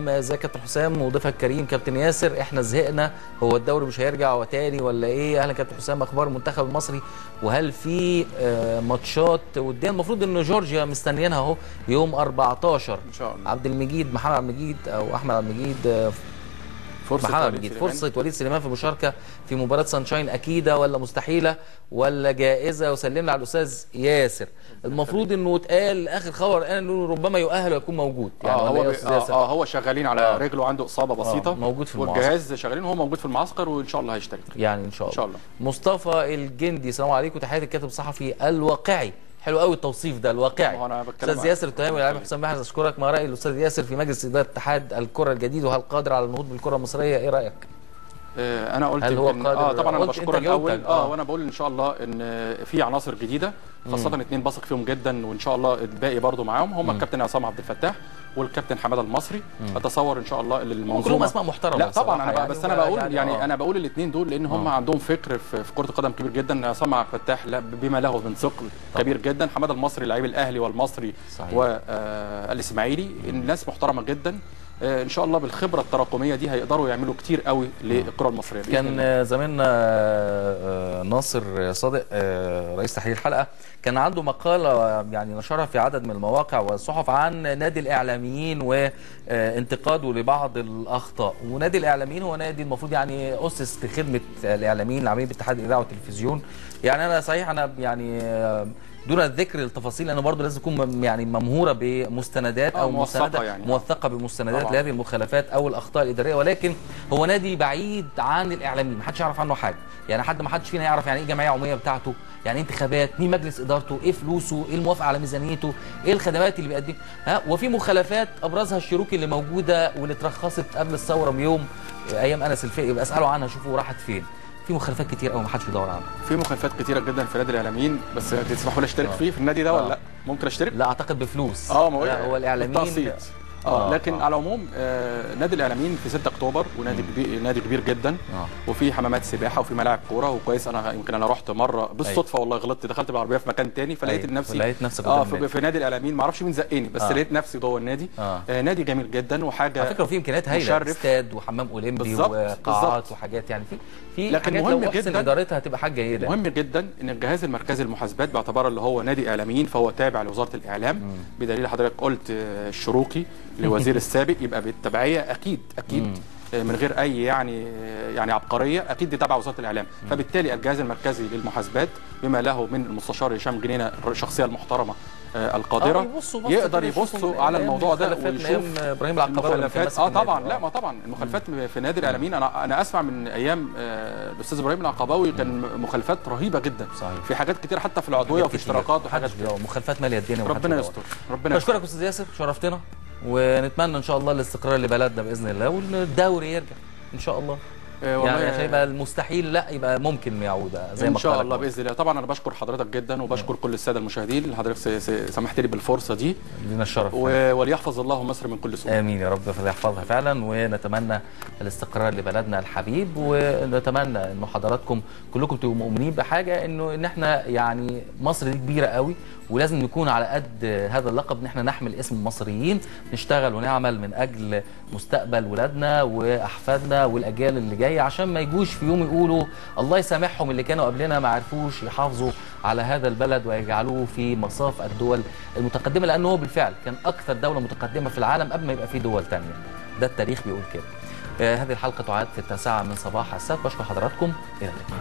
ازيك يا كابتن حسام وضيفك الكريم كابتن ياسر. احنا زهقنا، هو الدوري مش هيرجع تاني ولا ايه؟ اهلا كابتن حسام، اخبار المنتخب المصري وهل في ماتشات وديه؟ المفروض ان جورجيا مستنيينها اهو يوم 14 ان شاء الله. محمد عبد المجيد او احمد عبد المجيد، فرصة وليد سليمان في المشاركة في مباراة سانشاين أكيدة ولا مستحيلة ولا جائزة؟ وسلمنا على الأستاذ ياسر. المفروض إنه اتقال آخر خبر الآن إنه ربما يؤهل ويكون موجود. يعني هو شغالين على رجله، عنده إصابة بسيطة موجود في المعسكر، والجهاز شغالين وهو موجود في المعسكر وإن شاء الله هيشترك يعني إن شاء الله. مصطفى الجندي، السلام عليكم، تحياتي الكاتب الصحفي الواقعي. حلو قوي التوصيف ده، الواقعي. استاذ ياسر التهامي واللاعب حسام محرز، اشكرك. ما راي الاستاذ ياسر في مجلس اداره اتحاد الكره الجديد وهل قادر على النهوض بالكره المصريه؟ ايه رايك؟ انا قلت هل هو قادر؟ طبعا انا بشكر الاول وانا بقول ان شاء الله ان في عناصر جديده، خاصه اتنين بثق فيهم جدا، وان شاء الله الباقي برضو معاهم. هم الكابتن عصام عبد الفتاح والكابتن حماده المصري. اتصور ان شاء الله المنظومه كلهم اسماء محترمه. لا طبعا انا بس انا بقول يعني انا بقول الاثنين دول لان هم عندهم فكر في كره القدم كبير جدا. عصام عبد الفتاح بما له من ثقل كبير جدا، حماده المصري لعيب الاهلي والمصري والاسماعيلي، الناس محترمه جدا. ان شاء الله بالخبره التراكميه دي هيقدروا يعملوا كتير قوي للكره المصريه. كان زميلنا ناصر صادق رئيس تحرير الحلقه كان عنده مقاله يعني نشرها في عدد من المواقع والصحف عن نادي الاعلاميين وانتقاده لبعض الاخطاء. ونادي الاعلاميين هو نادي المفروض يعني اسس لخدمه الاعلاميين العاملين باتحاد الاذاعه والتلفزيون. يعني انا صحيح انا يعني دون الذكر التفاصيل انا برضو لازم تكون يعني ممهوره بمستندات او موثقه بمستندات لهذه المخالفات او الاخطاء الاداريه، ولكن هو نادي بعيد عن الاعلاميين، ما حدش يعرف عنه حاجه. يعني ما حدش فينا يعرف يعني ايه جمعيه عموميه بتاعته، يعني ايه انتخابات، مين مجلس ادارته، ايه فلوسه، ايه الموافقه على ميزانيته، ايه الخدمات اللي بيقدمها. وفي مخالفات ابرزها الشروكي اللي موجوده واللي اترخصت قبل الثوره بيوم ايام انس الفقي، يبقى اسالوا عنها شوفوا راحت فين. في مخالفات كتير قوي ما حدش بيدور عنها. في مخالفات كتيره جدا في نادي الاعلاميين، بس تسمحوا لي اشترك في النادي ده ولا لا؟ ممكن اشترك؟ لا اعتقد بفلوس. لا هو الاعلاميين لكن على العموم نادي الاعلاميين في 6 اكتوبر ونادي كبير جدا وفي حمامات سباحه وفي ملاعب كوره وكويس. انا رحت مره بالصدفه والله، غلطت دخلت بالعربيه في مكان تاني فلقيت نفسي في نادي الاعلاميين. ما اعرفش مين زقني بس لقيت نفسي جوه النادي. نادي جميل جدا وحاجه على فكره، وفي امكانيات هايله، استاد وحمام اولمبي وقاعات وحاججات، يعني في لكن حاجات لو احسن ادارتها هتبقى حاجه جيده. مهم جدا ان الجهاز المركزي للمحاسبات باعتبار اللي هو نادي اعلاميين فهو تابع لوزاره الاعلام، بدليل حضرتك قلت الشروكي لوزير السابق، يبقى بالتبعيه اكيد من غير اي يعني عبقريه، اكيد دي تبع وزاره الاعلام. فبالتالي الجهاز المركزي للمحاسبات بما له من المستشار هشام جنينه الشخصيه المحترمه القادره يقدر يبصوا على الموضوع ده ويشوف ابراهيم العقباوي المخالفات. طبعا لا ما طبعا المخالفات في نادي الاعلاميين انا اسمع من ايام الاستاذ ابراهيم العقباوي كان مخالفات رهيبه جدا. صحيح. في حاجات كتير حتى في العضويه وفي اشتراكات وحاجات مخالفات ماليه الدنيا. ربنا يستر. بشكرك استاذ ياسر، شرفتنا، ونتمنى ان شاء الله الاستقرار لبلدنا باذن الله والدوري يرجع ان شاء الله. يعني عشان يبقى المستحيل لا يبقى ممكن يعود زي ما ان شاء الله باذن الله. طبعا انا بشكر حضرتك جدا وبشكر كل الساده المشاهدين اللي حضرتك سمحت لي بالفرصه دي. لنا الشرف. وليحفظ الله مصر من كل سوء. امين يا رب يحفظها فعلا، ونتمنى الاستقرار لبلدنا الحبيب، ونتمنى انه حضراتكم كلكم تبقوا مؤمنين بحاجه ان احنا يعني مصر دي كبيره قوي ولازم نكون على قد هذا اللقب، ان احنا نحمل اسم المصريين، نشتغل ونعمل من اجل مستقبل ولادنا واحفادنا والاجيال اللي جايه، عشان ما يجوش في يوم يقولوا الله يسامحهم اللي كانوا قبلنا ما عرفوش يحافظوا على هذا البلد ويجعلوه في مصاف الدول المتقدمه، لانه هو بالفعل كان اكثر دوله متقدمه في العالم قبل ما يبقى في دول ثانيه. ده التاريخ بيقول كده. هذه الحلقه تعاد في 9 من صباح السبت. بشكر حضراتكم، الى اللقاء.